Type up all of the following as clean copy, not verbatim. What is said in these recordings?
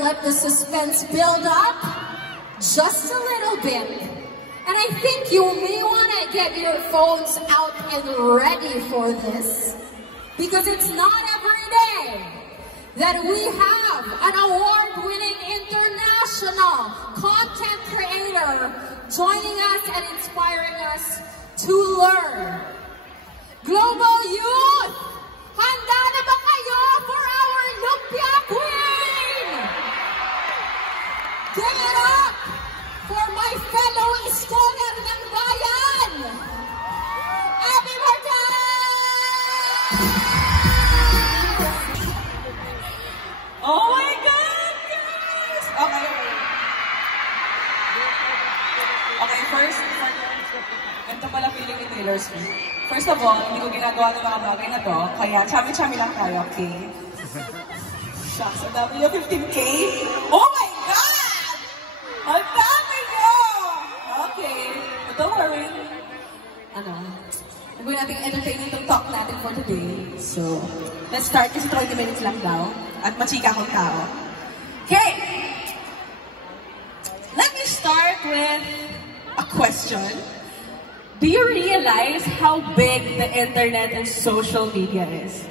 Let the suspense build up just a little bit. And I think you may want to get your phones out and ready for this, because it's not every day that we have an award-winning international content creator joining us and inspiring us to learn. Global Youth, handa na ba kayo for our Lumpia Queen? Give it up for my fellow scholar ng bayan, Abby Martin! Oh my God, guys! Okay. Okay, first, ganito pala feeling ni Taylor Swift. First of all, hindi ko ginagawa ng mga bagay na to, kaya chami-chami lang tayo, okay? Shucks, ang dami yung 15K? Oh my God! Ang dami nyo! Okay, but don't worry. Gawin natin entertaining itong talk natin for today. So, let's start kasi 20 minutes lang daw. At machika akong tao. Okay! Let me start with a question. Do you realize how big the internet and social media is?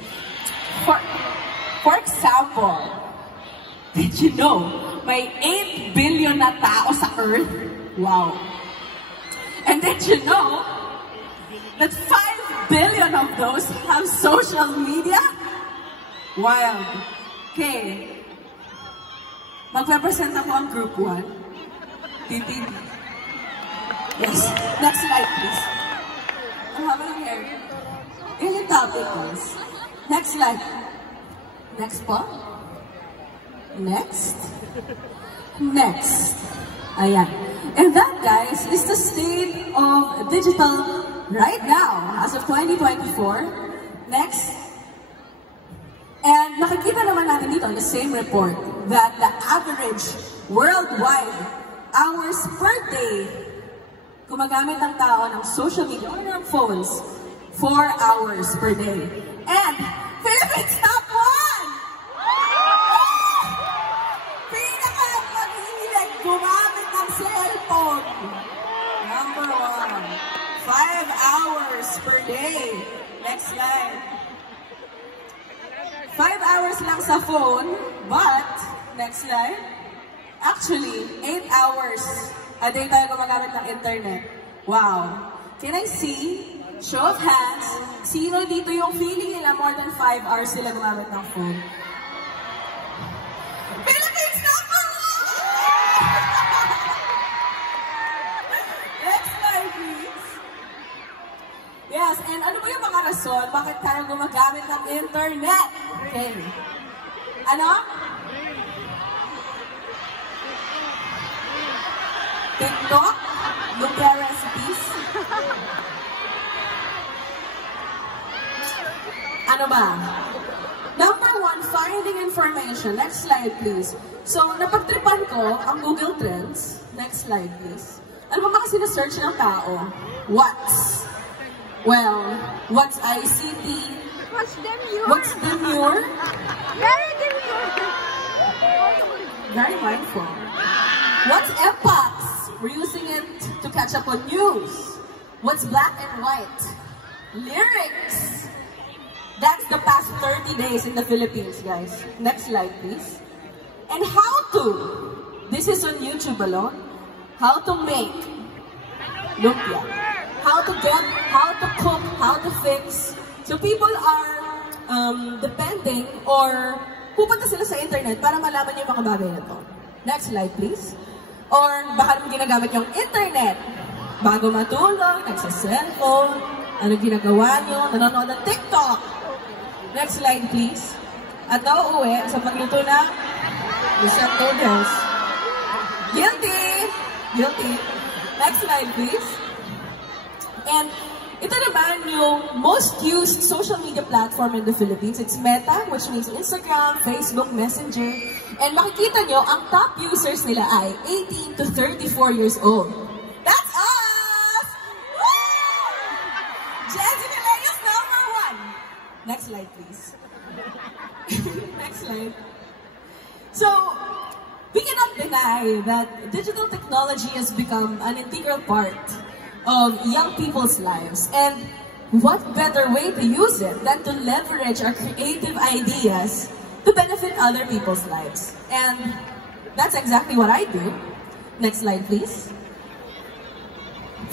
For example, did you know may 8 billion na tao sa Earth? Wow! And did you know that 5 billion of those have social media? Wild! Okay. Magrepresent ako ang group 1. TTD. Yes. Next slide, please. Ang haba ng hair. Yung topic is, next slide. Next po. Next. Next. Ayan. And that, guys, is the state of digital right now, as of 2024. Next. And nakikita naman natin dito in the same report that the average worldwide hours per day gumagamit ang tao ng social media or ng phones 4 hours per day. And Philippines top 1! Pinaka-maghihilig gumamit ng cellphone. Number 1. 5 hours per day. Next slide. 5 hours lang sa phone, but, next slide, actually, 8 hours a day tayo gumagamit ng internet. Wow. Can I see? Show of hands. Sino dito yung feeling nila more than 5 hours sila gumamit ng phone? Philippines number 1! Next slide, please. Yes, and ano ba yung mga rason bakit tayo gumagamit ng internet? Okay. Ano? TikTok? Lumpia recipes? Ano ba? Number 1, finding information. Next slide, please. So, napagtripan ko ang Google Trends. Next slide, please. Ano ba kasi na-search ng tao? What's? Well, what's ICT? What's demure? What's demure? Very demure. Very mindful. What's epochs? We're using it to catch up on news. What's black and white? Lyrics. That's the past 30 days in the Philippines, guys. Next slide, please. And how to. This is on YouTube alone. How to make lumpia. How to get, how to cook, how to fix. So people are depending or pupunta sila sa internet para malaman yung mga bagay na to. Next slide, please. Or baka naman ginagamit yung internet bago matulog, nagsa-cellphone, ano ginagawa nyo, nanonood ng TikTok. Next slide, please. At nauuwi sa pagluto ng Lucette noodles. Guilty! Guilty. Next slide, please. And ito naman yung most used social media platform in the Philippines. It's Meta, which means Instagram, Facebook, Messenger. And makikita nyo, ang top users nila ay 18 to 34 years old. That's us! Woo! Jazzy Millennials number 1. Next slide, please. Next slide. So, We cannot deny that digital technology has become an integral part of young people's lives. And what better way to use it than to leverage our creative ideas to benefit other people's lives? And that's exactly what I do. Next slide, please.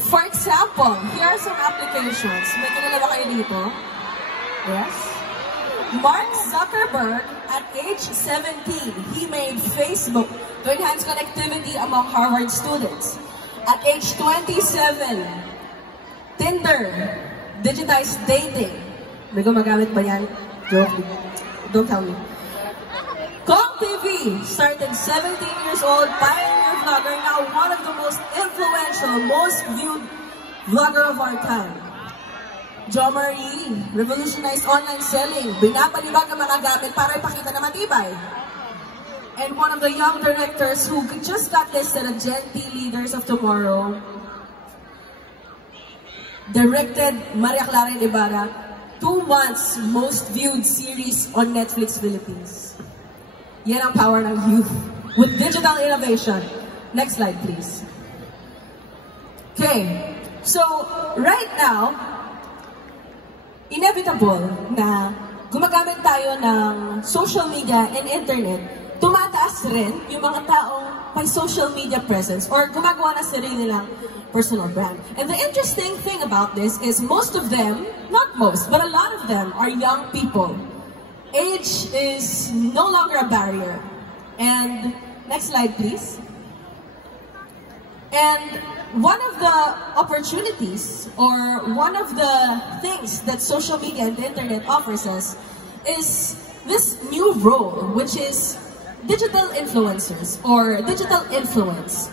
For example, here are some applications. May kilala ba kayo dito? Yes. Mark Zuckerberg, at age 17, he made Facebook to enhance connectivity among Harvard students. At age 27, Tinder, digitized dating. May gumagamit ba yan? Joke. Don't tell me. Kong TV started 17 years old, pioneer vlogger, now one of the most influential, most viewed vlogger of our time. Jo Marie revolutionized online selling, binabaliwag ang mga gamit para ipakita na matibay. And one of the young directors who just got listed as Gen T Leaders of Tomorrow, directed Maria Clara Ibarra, 2 months most viewed series on Netflix Philippines. Yan ang power ng youth with digital innovation. Next slide, please. Okay, so right now, inevitable na gumagamit tayo ng social media and internet, tumataas rin yung mga taong may social media presence or gumagawa na sarili nilang personal brand. And the interesting thing about this is most of them, not most, but a lot of them are young people. Age is no longer a barrier. And next slide, please. And one of the opportunities or one of the things that social media and the internet offers us is this new role, which is digital influencers or digital influence.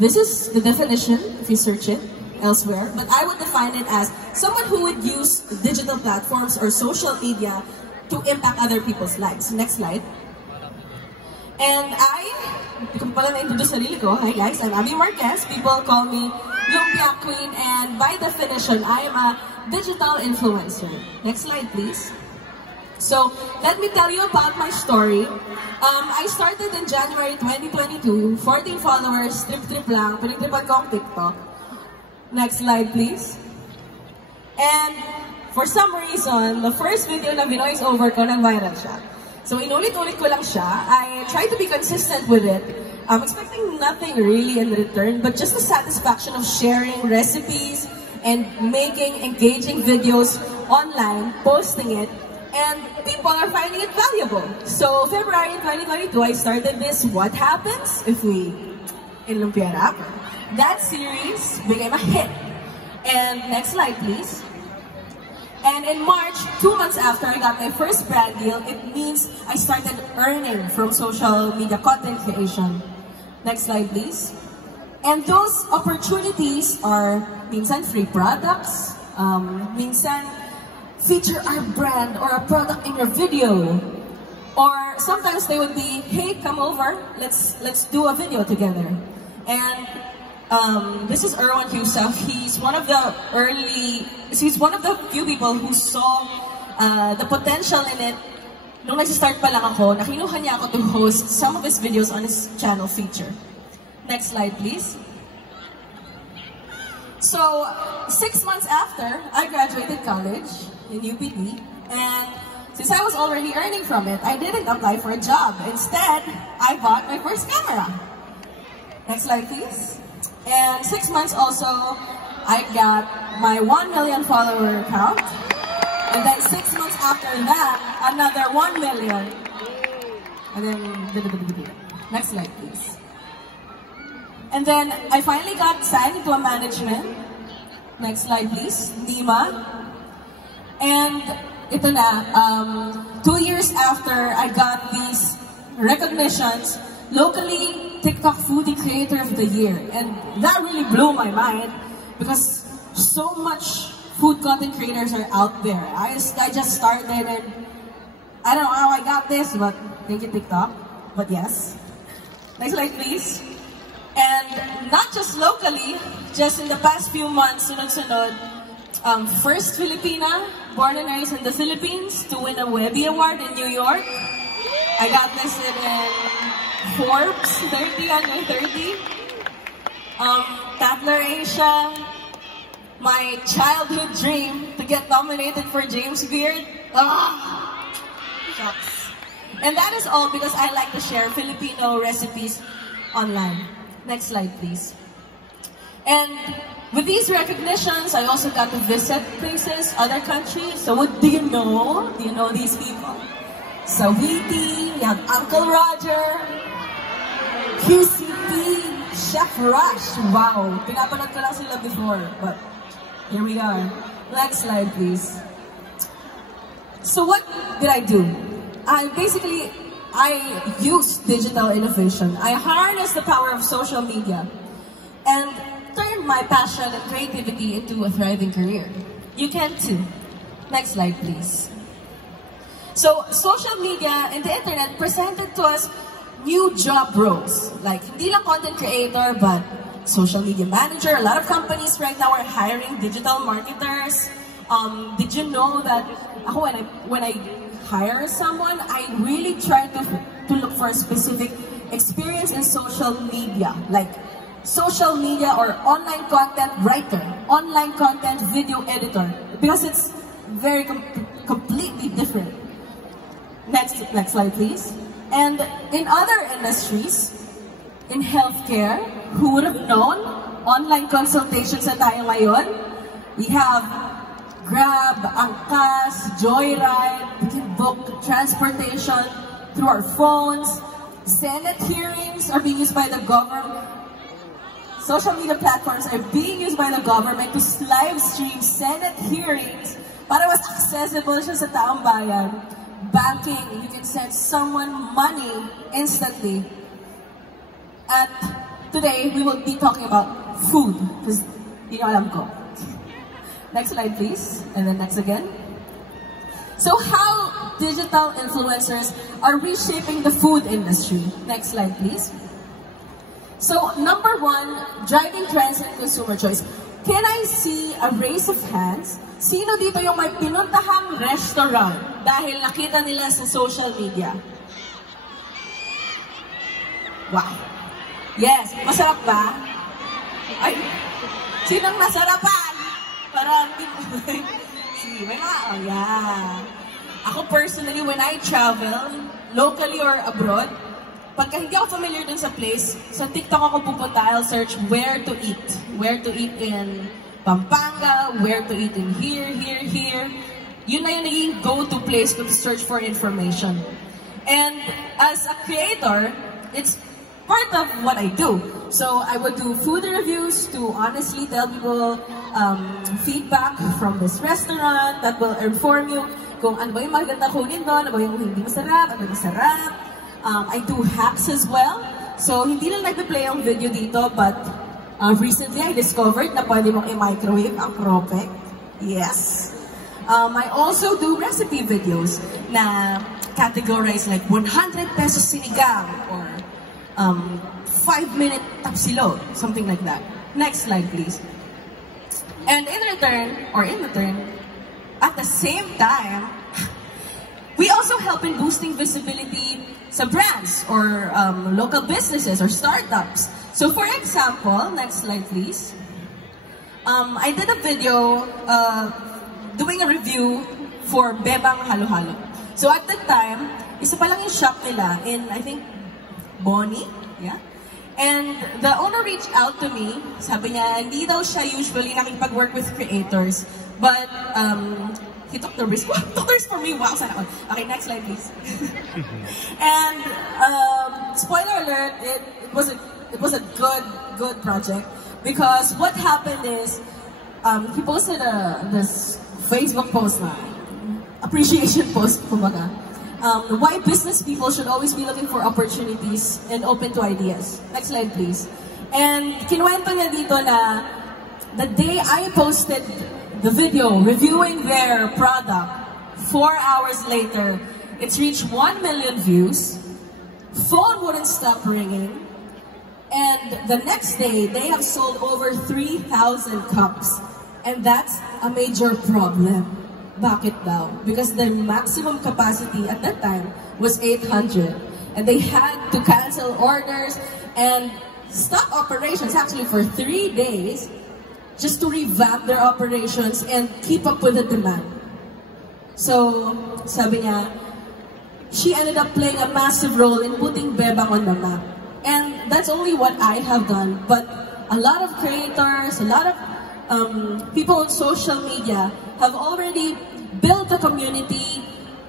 This is the definition if you search it elsewhere, but I would define it as someone who would use digital platforms or social media to impact other people's lives. Next slide. And hindi ko pala na-introduce sarili ko. Hi guys, I'm Abby Marquez. People call me Lumpia Queen, and by definition, I am a digital influencer. Next slide, please. So, let me tell you about my story. I started in January 2022, 14 followers, trip lang, pinagtripan ko ang TikTok. Next slide, please. And for some reason, the first video na binoise over ko, nag-viral siya. So, inulit-ulit ko lang siya. I tried to be consistent with it. I'm expecting nothing really in return, but just the satisfaction of sharing recipes and making engaging videos online, posting it, and people are finding it valuable. So, February 2022, I started this What Happens If We in Lumpia Rap. That series became a hit. And next slide, please. And in March, 2 months after I got my first brand deal, it means I started earning from social media content creation. Next slide, please. And those opportunities are minsan free products, minsan feature our brand or a product in your video. Or sometimes they would be, hey, come over, let's do a video together. And this is Erwan Yusuf. He's one of the few people who saw the potential in it. Nung nag-start pa lang ako, nakinuha niya ako to host some of his videos on his channel feature. Next slide, please. So, 6 months after, I graduated college in UPD, and since I was already earning from it, I didn't apply for a job. Instead, I bought my first camera. Next slide, please. And 6 months also, I got my 1 million follower account. And then 6 months after that, another 1 million. And then, next slide, please. And then, I finally got signed into a management. Next slide, please. Dima. And ito na, 2 years after I got these recognitions, locally, TikTok Foodie Creator of the Year. And that really blew my mind because so much food content creators are out there. I just started and I don't know how I got this, but thank you TikTok. But yes. Next slide, please. And not just locally, just in the past few months, sunod-sunod, first Filipina, born and raised in the Philippines, to win a Webby Award in New York. I got listed in Forbes 30 under 30. Tatler Asia. My childhood dream to get nominated for James Beard. Shucks. And that is all because I like to share Filipino recipes online. Next slide, please. And with these recognitions, I also got to visit places, other countries. So what do you know? Do you know these people? Sawiti, you have Uncle Roger, QCP, Chef Rush. Wow, pinapanood ko lang sila before, but here we are. Next slide, please. So what did I do? I used digital innovation. I harnessed the power of social media and turned my passion and creativity into a thriving career. You can too. Next slide, please. So, social media and the internet presented to us new job roles. Like, hindi lang content creator, but social media manager. A lot of companies right now are hiring digital marketers. Did you know that when I hire someone, I really try to look for a specific experience in social media. Like, social media or online content writer, online content video editor, because it's very completely different. Next slide, please. And in other industries, in healthcare, who would have known online consultations na tayo ngayon? We have Grab, Angkas, Joyride. We can book transportation through our phones. Senate hearings are being used by the government. Social media platforms are being used by the government to live stream Senate hearings para mas accessible siya sa taong bayan. Banking, you can send someone money instantly. And today, we will be talking about food, because yun yung alam ko. Next slide, please. And then next again. So how digital influencers are reshaping the food industry. Next slide, please. So, number one, driving trends and consumer choice. Can I see a raise of hands? Sino dito yung may pinuntahang restaurant dahil nakita nila sa social media? Wow. Yes, masarap ba? Ay, sinong nasarapan? Parang, see, may mga, oh yeah. Ako personally, when I travel, locally or abroad, pagka hindi ako familiar dun sa place, sa TikTok ako pupunta, I'll search where to eat. Where to eat in Pampanga, where to eat in here. Yun na yung naging go-to place ko to search for information. And as a creator, it's part of what I do. So I would do food reviews to honestly tell people feedback from this restaurant that will inform you kung ano ba yung maganda kunin doon, ano ba yung hindi masarap, ano masarap. I do hacks as well. So, hindi lang nagpe-play ang video dito, but recently I discovered na pwede mong i-microwave ang cropek. Yes. I also do recipe videos na categorize like 100 pesos sinigang or 5-minute tapsilog, something like that. Next slide, please. And in return, at the same time, we also help in boosting visibility sa brands or local businesses or startups. So for example, next slide please. I did a video doing a review for Bebang Halo-Halo. So at that time, isa pa lang yung shop nila in, I think, Bonnie, yeah? And the owner reached out to me. Sabi niya, hindi daw siya usually nakikipag-work with creators, but he took the risk. Took the risk for me. Wow, sana all. Okay, next slide, please. And spoiler alert, it was a good project because what happened is he posted this Facebook post na appreciation post, kumbaga. Why business people should always be looking for opportunities and open to ideas. Next slide, please. And kinuwento niya dito na the day I posted the video reviewing their product, 4 hours later, it's reached 1 million views. Phone wouldn't stop ringing. And the next day, they have sold over 3,000 cups. And that's a major problem. Bakit daw? Because the maximum capacity at that time was 800. and they had to cancel orders and stop operations actually for 3 days just to revamp their operations and keep up with the demand. So, sabi niya, she ended up playing a massive role in putting Bebang on the map. And that's only what I have done, but a lot of creators, a lot of people on social media have already built a community,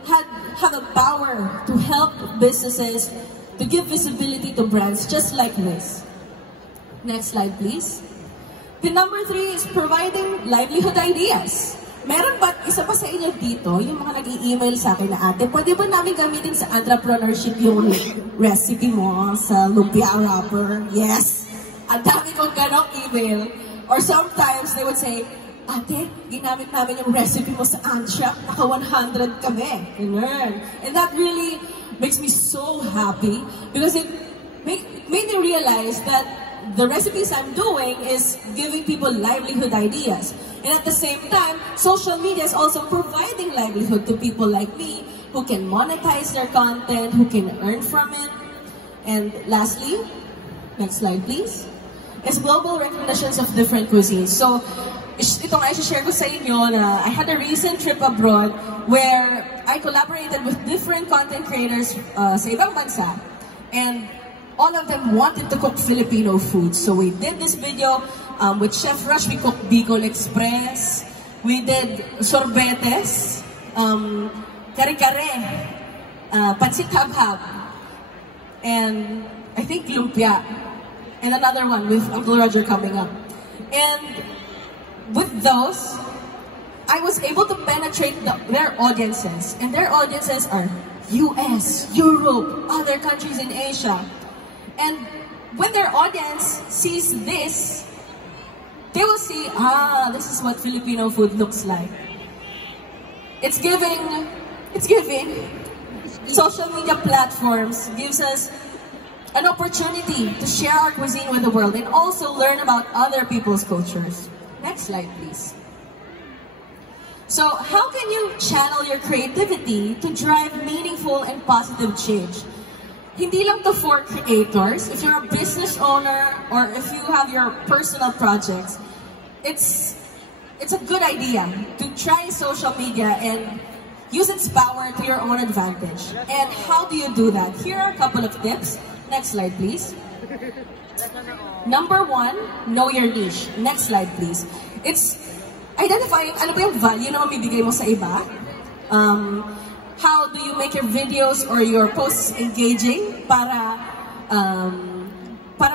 have a power to help businesses, to give visibility to brands just like this. Next slide, please. The number 3 is providing livelihood ideas. Meron ba isa pa sa inyo dito, yung mga nag-i-email sa akin na, ate, pwede ba namin gamitin sa entrepreneurship yung recipe mo sa lumpia wrapper? Yes! Ang dami kong ganong email. Or sometimes they would say, ate, ginamit namin yung recipe mo sa Anshop, naka 100 kami. And that really makes me so happy because it made me realize that the recipes I'm doing is giving people livelihood ideas. And at the same time, social media is also providing livelihood to people like me who can monetize their content, who can earn from it. And lastly, next slide please, is global recognitions of different cuisines. So, itong I share ko sa inyo na I had a recent trip abroad where I collaborated with different content creators sa ibang bansa. And all of them wanted to cook Filipino food. So we did this video with Chef Rush. We cooked Bicol Express. We did sorbetes, kare-kare, pancit habhab, and I think lumpia, and another one with Uncle Roger coming up. And with those, I was able to penetrate their audiences. And their audiences are US, Europe, other countries in Asia. And when their audience sees this, they will see, this is what Filipino food looks like. It's giving. Social media platforms gives us an opportunity to share our cuisine with the world and also learn about other people's cultures. Next slide, please. So, how can you channel your creativity to drive meaningful and positive change? Hindi lang to for creators. If you're a business owner or if you have your personal projects, it's a good idea to try social media and use its power to your own advantage. And how do you do that? Here are a couple of tips. Next slide, please. Number 1, know your niche. Next slide, please. It's identifying ano ba yung value na mamibigay mo sa iba. How do you make your videos or your posts engaging para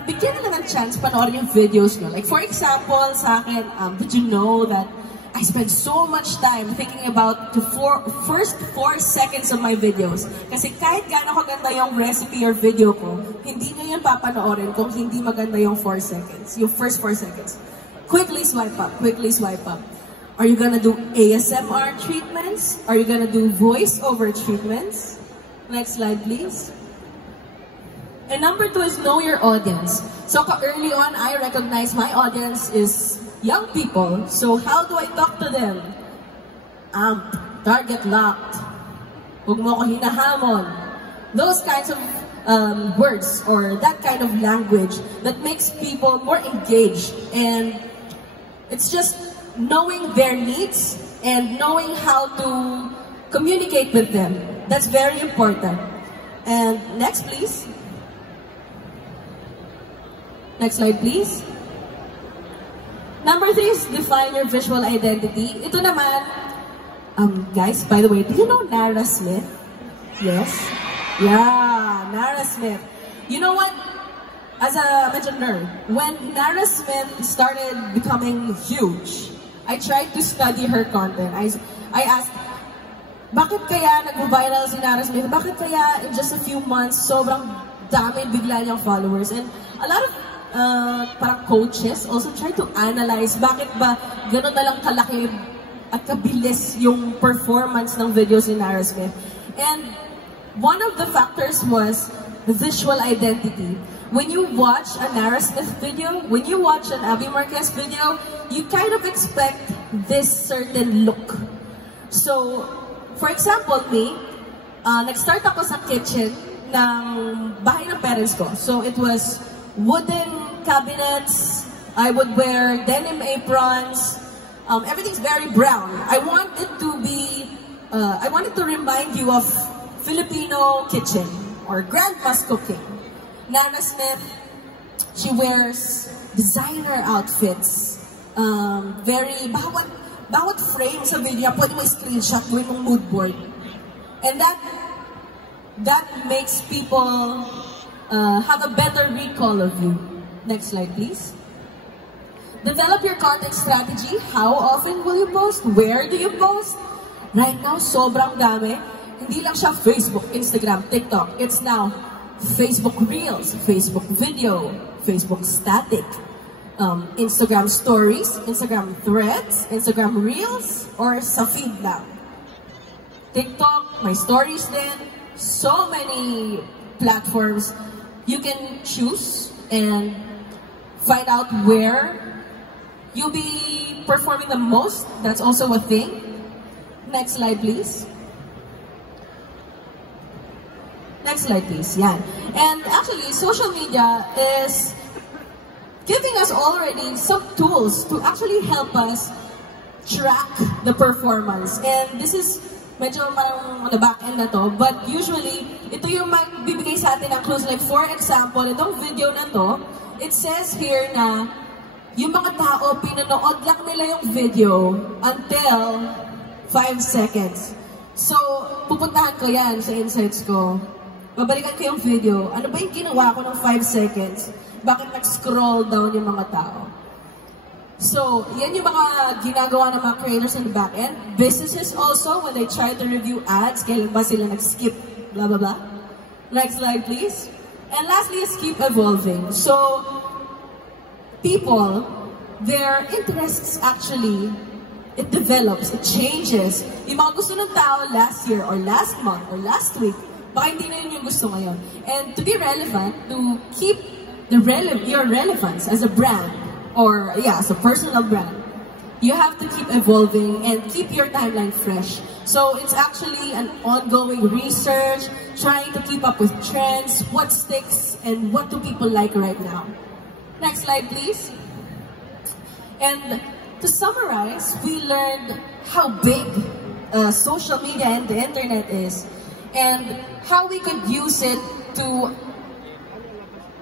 bigyan nila ng chance panoorin yung videos nyo? Like for example, sa akin, did you know that I spend so much time thinking about the first 4 seconds of my videos? Kasi kahit gaano kaganda yung recipe or video ko, hindi nyo yan papanoorin kung hindi maganda yung 4 seconds, yung first 4 seconds. Quickly swipe up, quickly swipe up. Are you gonna do ASMR treatments? Are you gonna do voice-over treatments? Next slide, please. And number 2 is know your audience. So early on, I recognize my audience is young people. So how do I talk to them? Target locked. Huwag mo ko hinahamon. Those kinds of words or that kind of language that makes people more engaged. And it's just knowing their needs and knowing how to communicate with them. That's very important. And next, please. Next slide, please. Number 3 is define your visual identity. Ito naman, guys, by the way, do you know Nara Smith? Yes? Yeah, Nara Smith. You know what? As a nerd, when Nara Smith started becoming huge, I tried to study her content. I asked, bakit kaya nag-viral si Nara Smith? Bakit kaya in just a few months, sobrang dami bigla niyang followers? And a lot of parang coaches also try to analyze bakit ba gano'n na lang kalaki at kabilis yung performance ng videos ni Nara Smith. And one of the factors was the visual identity. When you watch a Nara Smith video, when you watch an Abby Marquez video, you kind of expect this certain look. So, for example, me, nag-start ako sa kitchen ng bahay ng parents ko. So it was wooden cabinets. I would wear denim aprons. Everything's very brown. I wanted to remind you of Filipino kitchen or grandma's cooking. Nana Smith, she wears designer outfits. Bawat frame sa video, pwede mo screenshot, gawin mong mood board. And that makes people have a better recall of you. Next slide, please. Develop your content strategy. How often will you post? Where do you post? Right now, sobrang dami. Hindi lang siya Facebook, Instagram, TikTok. It's now Facebook Reels, Facebook Video, Facebook Static, Instagram Stories, Instagram Threads, Instagram Reels, or sa feed lang. TikTok, my stories din. So many platforms. You can choose and find out where you'll be performing the most. That's also a thing. Next slide, please. Next slide, please. Yeah. And actually, social media is giving us already some tools to actually help us track the performance. And this is medyo parang on the back end na to, but usually, ito yung magbibigay sa atin ng clues. Like for example, itong video na to, it says here na yung mga tao, pinanood lang nila yung video until 5 seconds. So, pupuntahan ko yan sa insights ko. Babalikan ko yung video. Ano ba yung ginawa ko ng 5 seconds? Bakit nag-scroll down yung mga tao? So, yan yung mga ginagawa ng mga creators in the back end. Businesses also, when they try to review ads, kailan ba sila nag-skip, blah, blah, blah. Next slide, please. And lastly is keep evolving. So, people, their interests actually, it develops, it changes. Yung mga gusto ng tao last year or last month or last week, baka hindi na yun yung gusto ngayon. And to be relevant, to keep your relevance as a brand, or as a personal brand, you have to keep evolving and keep your timeline fresh. So it's actually an ongoing research, trying to keep up with trends, what sticks, and what do people like right now. Next slide, please. And to summarize, we learned how big social media and the internet is, and how we could use it to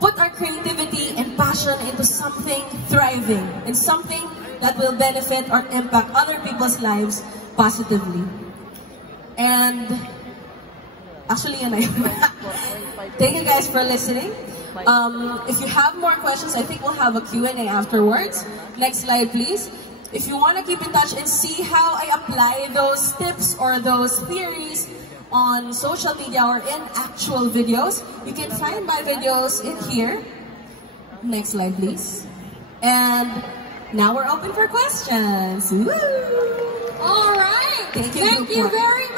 put our creativity and passion into something thriving, and something that will benefit or impact other people's lives positively. And actually, yun na yun. Thank you guys for listening. If you have more questions, I think we'll have a Q&A afterwards. Next slide, please. If you want to keep in touch and see how I apply those tips or those theories on social media or in actual videos, you can find my videos in here. Next slide, please. And now we're open for questions. Woo! All right. Thank you very